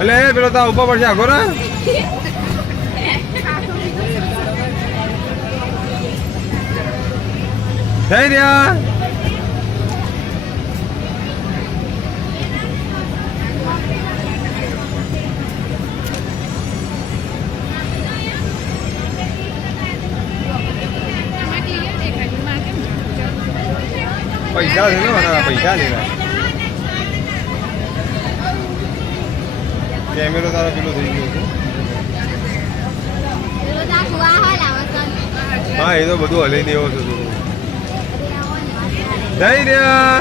એટલે પેલો તા ઉપર પડશે આખો ને થઈ રહ્યા પૈસા છે ને પૈસા લેવા કેમેરો તારો પેલો થઈ ગયો છે હા એ તો બધું હલાઈ દેવો છે થોડું જઈ રહ્યા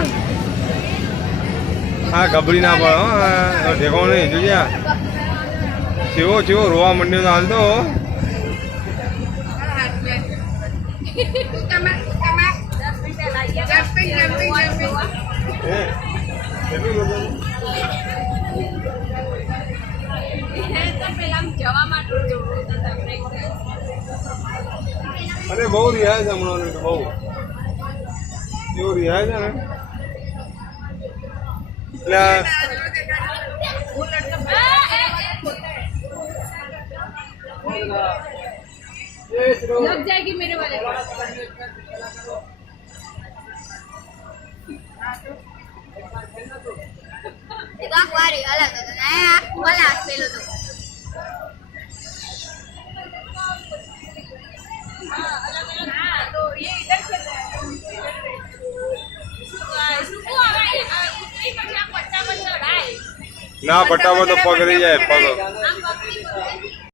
હા ગબડી ના પડે હો ઠેકો નહીં જોજે ચેવો ચેવો રોવા મંડ્યો તો હાલ તો અરે બહુ રિહાય છે હમણાં બહુ એવું રિહાય છે ને એટલે लग जाएगी मेरे वाले वारी अलग वाला पेलो तो तो ये इधर से ના પટ્ટામાં તો પગ રહી જાય પગ